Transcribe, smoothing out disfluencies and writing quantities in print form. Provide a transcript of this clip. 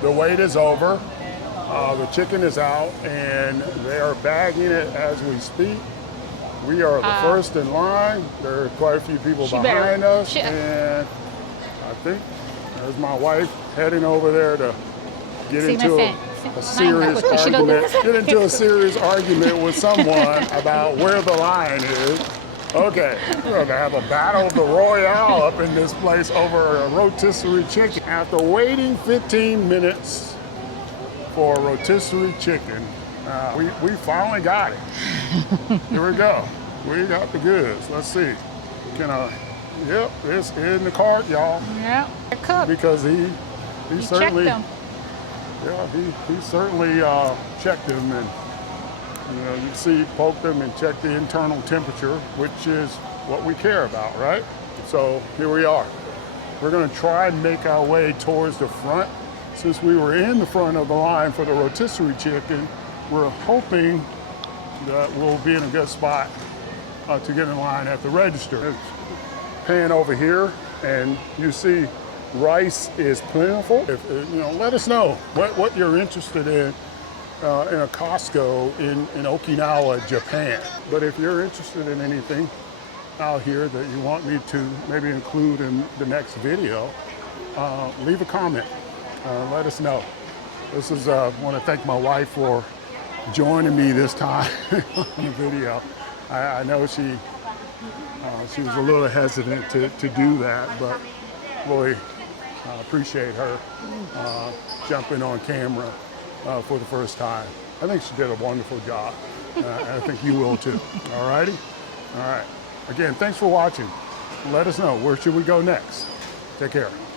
The wait is over. The chicken is out, and they are bagging it as we speak. We are the first in line. There are quite a few people behind us, and I think there's my wife heading over there to get into a serious argument. Get into a serious argument with someone about where the line is. Okay, we're going to have a battle of the Royale up in this place over a rotisserie chicken. After waiting 15 minutes for a rotisserie chicken, we finally got it. Here we go. We got the goods. Let's see. Yep, it's in the cart, y'all. Yeah, they're cooked. Because he certainly, checked them. Yeah, he certainly checked them, and you can see, poked them and checked the internal temperature, which is what we care about, right? So here we are. We're going to try and make our way towards the front. Since we were in the front of the line for the rotisserie chicken, we're hoping that we'll be in a good spot to get in line at the register. Pan over here, and you see rice is plentiful. Let us know what you're interested in a Costco in Okinawa, Japan. But if you're interested in anything out here that you want me to maybe include in the next video, leave a comment. Let us know. I want to thank my wife for joining me this time on the video. I know she was a little hesitant to do that, but really appreciate her jumping on camera for the first time. I think she did a wonderful job. And I think you will too. All righty? All right. Again, thanks for watching. Let us know, where should we go next? Take care.